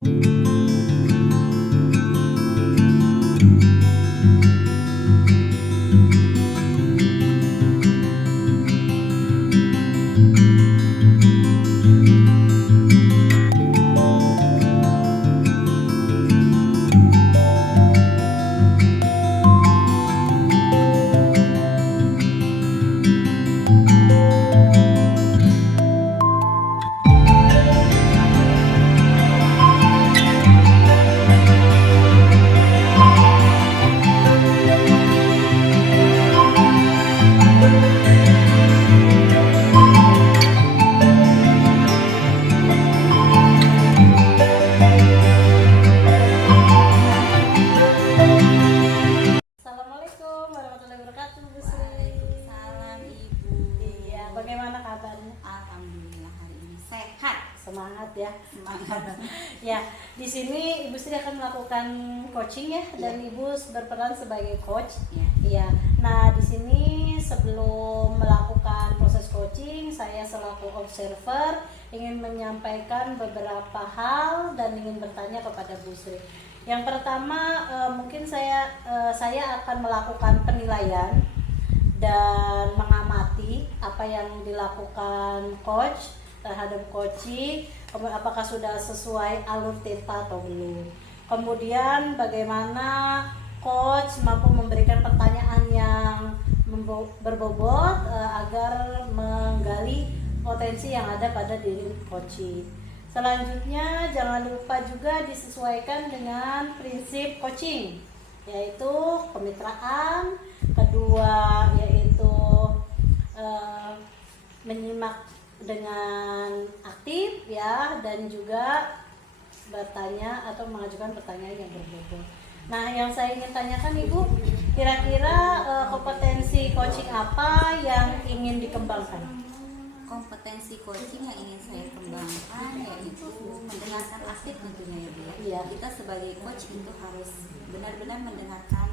Assalamualaikum warahmatullahi wabarakatuh, Bu Sri. Waalaikumsalam Ibu. Iya, bagaimana kabarnya? Alhamdulillah hari ini sehat. Semangat ya. Semangat. Ya, di sini Ibu Sri akan melakukan coaching ya, dan Ibu berperan sebagai coach. Ya. Iya. Nah, di sini sebelum melakukan proses coaching, saya selaku observer ingin menyampaikan beberapa hal dan ingin bertanya kepada Bu Sri. Yang pertama, mungkin saya akan melakukan penilaian dan mengamati apa yang dilakukan coach terhadap coaching, apakah sudah sesuai alur theta atau belum. Kemudian bagaimana coach mampu memberikan pertanyaan yang berbobot agar menggali potensi yang ada pada diri coaching. Selanjutnya jangan lupa juga disesuaikan dengan prinsip coaching, yaitu kemitraan, kedua yaitu menyimak dengan aktif ya, dan juga bertanya atau mengajukan pertanyaan yang berbobot. Nah, yang saya ingin tanyakan Ibu, kira-kira kompetensi coaching apa yang ingin dikembangkan? Kompetensi coaching yang ingin saya kembangkan yaitu mendengarkan aktif tentunya ya Bu. Iya. Kita sebagai coach itu harus benar-benar mendengarkan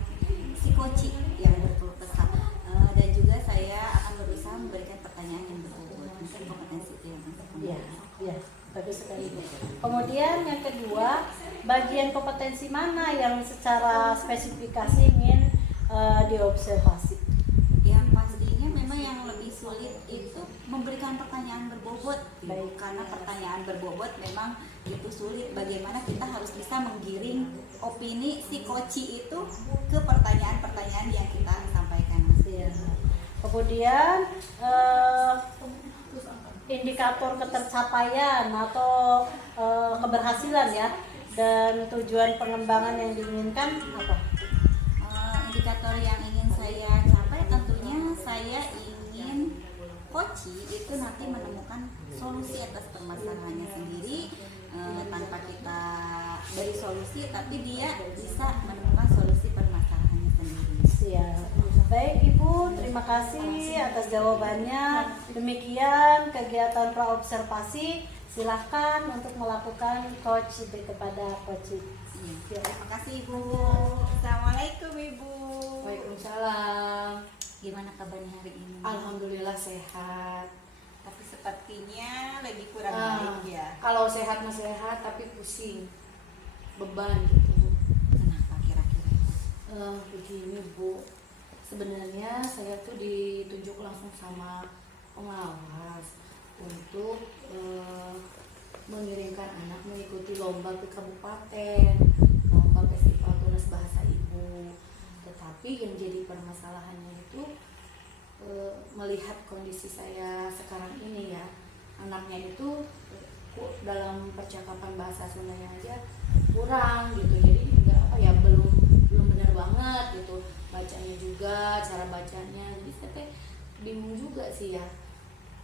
si coach yang berkeluh kesah. Dan juga saya akan berusaha memberikan pertanyaan yang berbobot. Mungkin kompetensi itu yang saya Iya, kembangkan. iya, bagus sekali Bu. Kemudian yang kedua, bagian kompetensi mana yang secara spesifikasi ingin diobservasi? Yang pastinya memang yang lebih sulit itu memberikan pertanyaan berbobot. Baik. Karena pertanyaan berbobot memang itu sulit. Bagaimana kita harus bisa menggiring opini si koci itu ke pertanyaan-pertanyaan yang kita sampaikan. Ya. Kemudian indikator ketercapaian atau keberhasilan ya, dan tujuan pengembangan yang diinginkan apa? Indikator yang ingin saya capai tentunya saya ingin coach itu nanti menemukan solusi atas permasalahannya sendiri, tanpa kita beri solusi tapi dia bisa menemukan solusi permasalahannya sendiri. Siap. Baik Ibu, terima kasih atas jawabannya. Demikian kegiatan praobservasi. Silahkan untuk melakukan coach kepada coach. Iya. Terima kasih Ibu. Assalamualaikum Ibu. Waalaikumsalam. Gimana kabarnya hari ini? Alhamdulillah sehat. Tapi sepertinya lagi kurang baik ya. Kalau sehat mah sehat tapi pusing, beban gitu. Kenapa kira-kira? Begini Bu, sebenarnya saya tuh ditunjuk langsung sama pengawas untuk mengirimkan anak mengikuti lomba ke kabupaten, lomba festival tunas bahasa ibu. Tetapi yang jadi permasalahannya itu melihat kondisi saya sekarang ini ya, anaknya itu dalam percakapan bahasa Sundanya aja kurang gitu, jadi enggak apa ya, belum benar banget gitu, bacanya juga cara bacanya. Jadi saya bingung juga sih ya,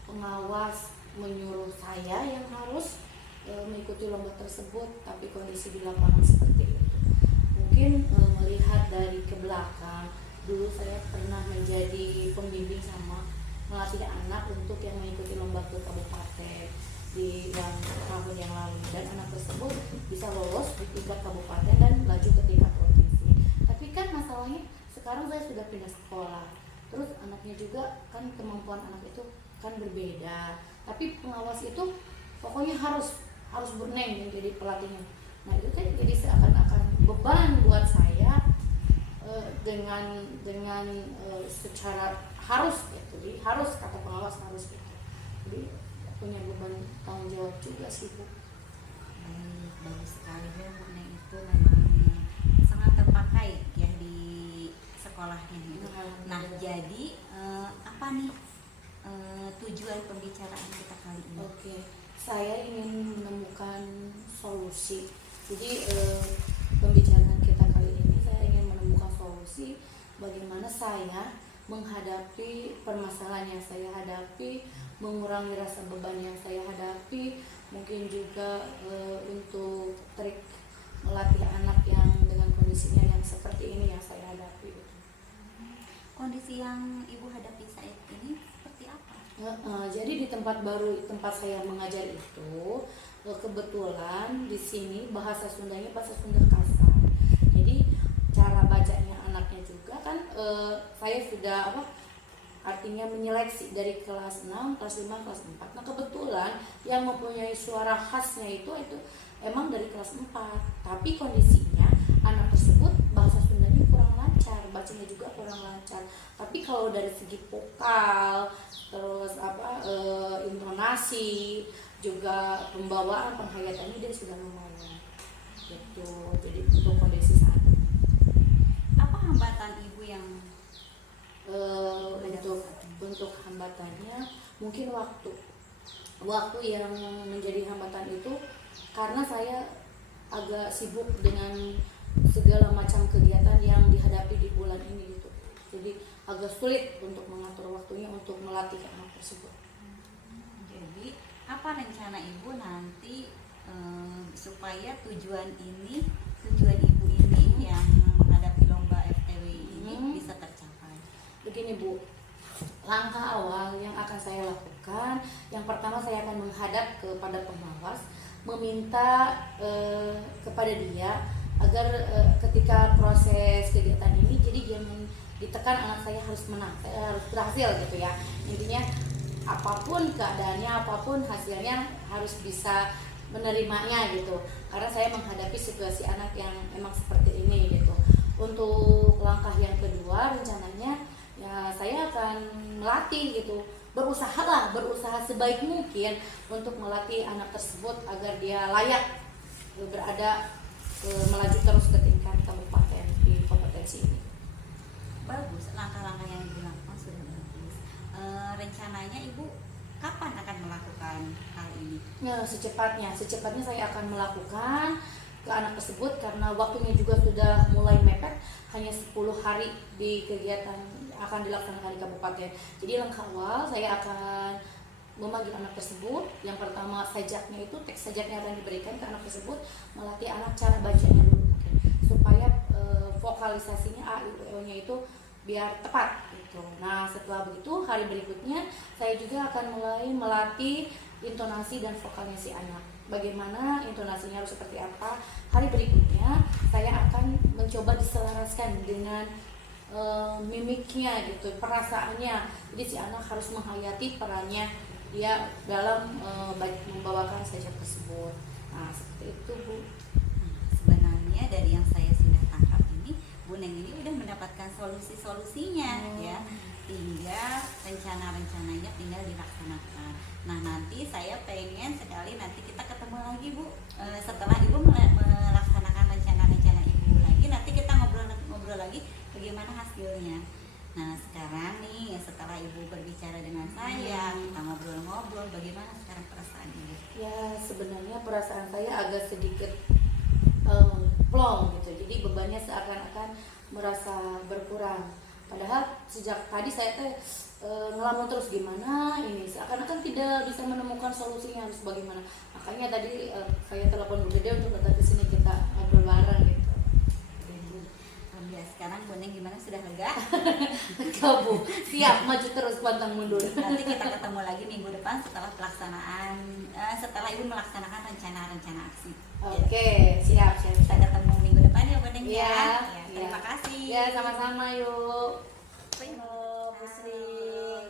pengawas menyuruh saya yang harus mengikuti lomba tersebut, tapi kondisi di lapangan seperti itu. Mungkin melihat dari ke belakang, dulu saya pernah menjadi pembimbing sama melatih anak untuk yang mengikuti lomba ke kabupaten di yang tahun yang lalu, dan anak tersebut bisa lolos di tingkat kabupaten dan laju ke tingkat provinsi. Tapi kan masalahnya sekarang saya sudah pindah sekolah, terus anaknya juga kan kemampuan anak itu kan berbeda, tapi pengawas itu pokoknya harus berneng jadi pelatihnya, Nah itu kan jadi seakan-akan beban buat saya dengan secara harus gitu, jadi harus, kata pengawas harus gitu, jadi punya beban tanggung jawab juga sih Bu. Bagus sekali ya Bu Neng, itu memang sangat terpakai ya di sekolahnya gitu. Nah jadi apa nih tujuan pembicaraan kita kali ini? Oke, saya ingin menemukan solusi. Jadi pembicaraan kita kali ini saya ingin menemukan solusi bagaimana saya menghadapi permasalahan yang saya hadapi, mengurangi rasa beban yang saya hadapi, mungkin juga untuk trik melatih anak yang dengan kondisinya yang seperti ini yang saya hadapi. Kondisi yang Ibu hadapi saat ini seperti apa? Jadi di tempat baru, tempat saya mengajar itu kebetulan di sini bahasa Sundanya bahasa Sunda kasar. Jadi cara bacanya anaknya juga kan saya sudah artinya menyeleksi dari kelas 6, kelas 5, kelas 4. Nah kebetulan yang mempunyai suara khasnya itu emang dari kelas 4. Tapi kondisinya anak tersebut bahasa Sundanya kurang lancar, bacanya juga kurang lancar. Tapi kalau dari segi vokal, terus intonasi, juga pembawaan, penghayatannya dia sudah lumayan. Gitu. Jadi untuk kondisi saat ini. Apa hambatan Ibu yang untuk hambatannya mungkin waktu yang menjadi hambatan itu karena saya agak sibuk dengan segala macam kegiatan yang dihadapi di bulan ini gitu, jadi agak sulit untuk mengatur waktunya untuk melatih anak tersebut. Jadi apa rencana Ibu nanti supaya tujuan Ibu ini yang menghadapi lomba FTW ini bisa tercapai? Begini Bu, langkah awal yang akan saya lakukan, yang pertama saya akan menghadap kepada pengawas, meminta kepada dia agar ketika proses kegiatan ini, jadi jangan ditekan anak saya harus menang, saya harus berhasil gitu ya. Intinya apapun keadaannya, apapun hasilnya harus bisa menerimanya gitu. Karena saya menghadapi situasi anak yang emang seperti ini gitu. Untuk langkah yang kedua rencananya ya saya akan melatih gitu, berusaha sebaik mungkin untuk melatih anak tersebut agar dia layak berada melaju terus ke tingkat kabupaten di kompetensi ini. Bagus, langkah-langkah yang dilakukan sudah bagus. Rencananya Ibu kapan akan melakukan hal ini? Ya, secepatnya saya akan melakukan ke anak tersebut karena waktunya juga sudah mulai mepet, hanya 10 hari di kegiatan akan dilaksanakan di kabupaten. Jadi langkah awal saya akan memanggil anak tersebut. Yang pertama sajaknya itu, teks sajaknya akan diberikan ke anak tersebut, melatih anak cara bacanya dulu mungkin, supaya vokalisasinya A, I, U, E-nya itu biar tepat gitu. Nah setelah begitu hari berikutnya saya juga akan mulai melatih intonasi dan vokalnya si anak. Bagaimana intonasinya harus seperti apa. Hari berikutnya saya akan mencoba diselaraskan dengan mimiknya gitu, perasaannya. Jadi si anak harus menghayati perannya dia dalam membawakan sajak tersebut. Nah seperti itu Bu. Sebenarnya dari yang saya sudah tangkap ini, Bu Neng ini udah mendapatkan solusi-solusinya ya. Tinggal rencana-rencananya tinggal dilaksanakan. Nah nanti saya pengen sekali nanti kita ketemu lagi Bu, setelah Ibu melaksanakan rencana-rencana Ibu lagi, nanti kita ngobrol lagi bagaimana hasilnya. Nah sekarang nih setelah Ibu berbicara dengan saya, kita ngobrol-ngobrol, bagaimana sekarang perasaan Ibu? Ya sebenarnya perasaan saya agak sedikit plong gitu, jadi bebannya seakan-akan merasa berkurang. Padahal sejak tadi saya ngelamun terus gimana ini, seakan-akan tidak bisa menemukan solusinya harus bagaimana. Makanya tadi saya telepon Bu Dede untuk datang ke sini, kita ngobrol bareng gitu. Ya, sekarang Bu Neng gimana, sudah lega? Enggak Bu, siap maju terus pantang mundur. Nanti kita ketemu lagi minggu depan setelah pelaksanaan, setelah Ibu melaksanakan rencana-rencana aksi. Oke, siap. Kita ketemu minggu depan ya Bu Neng ya. Terima Iya. kasih. Ya sama-sama yuk. Halo Bu Sri,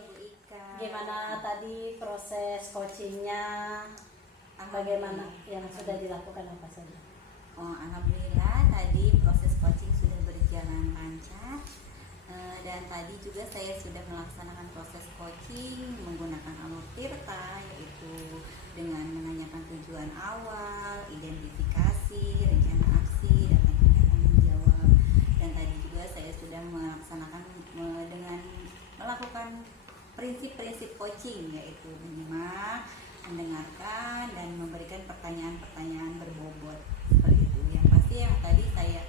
Bu Ika. gimana tadi proses coachingnya? Bagaimana yang sudah dilakukan apa saja? tadi proses coaching sudah berjalan lancar. Dan tadi juga saya sudah melaksanakan proses coaching menggunakan alur tirta, yaitu dengan menanyakan tujuan awal, identifikasi, rencana aksi, dan tentunya tanggung jawab. Dan tadi juga saya sudah melaksanakan dengan melakukan prinsip-prinsip coaching, yaitu menyimak, mendengarkan, dan memberikan pertanyaan-pertanyaan berbobot seperti itu. Yang pasti yang tadi saya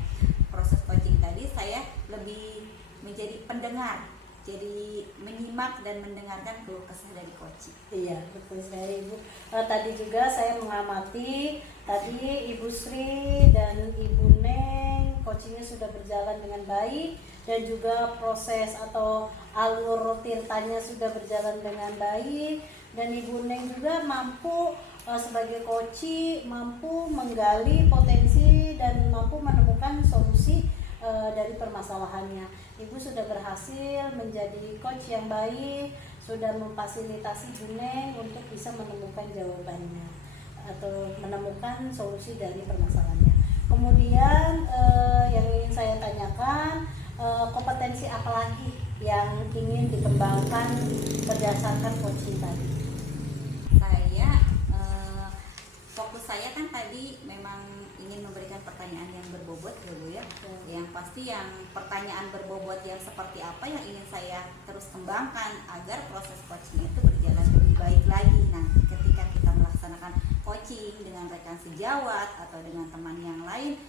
proses coaching tadi saya lebih menjadi pendengar, jadi menyimak dan mendengarkan keluh kesah dari coaching. Iya, betul sekali Ibu. Tadi juga saya mengamati tadi Ibu Sri dan Ibu Neng coachingnya sudah berjalan dengan baik, dan juga proses atau alur tirtanya sudah berjalan dengan baik, dan Ibu Neng juga mampu sebagai coach mampu menggali potensi dan mampu menemukan solusi dari permasalahannya. Ibu sudah berhasil menjadi coach yang baik, sudah memfasilitasi Bu Neng untuk bisa menemukan jawabannya atau menemukan solusi dari permasalahannya. Kemudian yang ingin saya tanyakan, kompetensi apa lagi yang ingin dikembangkan berdasarkan coaching tadi? Fokus saya kan tadi memang ingin memberikan pertanyaan yang berbobot ya Bu ya. Yang pasti yang pertanyaan berbobot yang seperti apa yang ingin saya terus kembangkan agar proses coaching itu berjalan lebih baik lagi. Nanti ketika kita melaksanakan coaching dengan rekan sejawat atau dengan teman yang lain,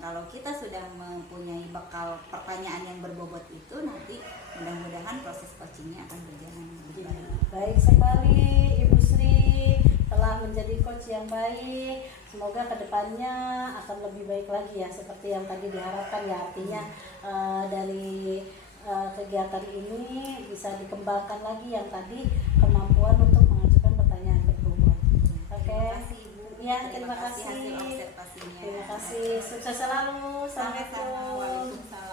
kalau kita sudah mempunyai bekal pertanyaan yang berbobot itu, nanti mudah-mudahan proses coachingnya akan berjalan lebih baik. Baik sekali Ibu Sri telah menjadi coach yang baik. Semoga kedepannya akan lebih baik lagi ya, seperti yang tadi diharapkan ya. Artinya dari kegiatan ini bisa dikembangkan lagi yang tadi kemampuan untuk mengajukan pertanyaan berbobot. Oke. Ya, terima kasih. Hasil observasinya. Terima kasih. Sukses selalu. Assalamualaikum. Waalaikumsalam.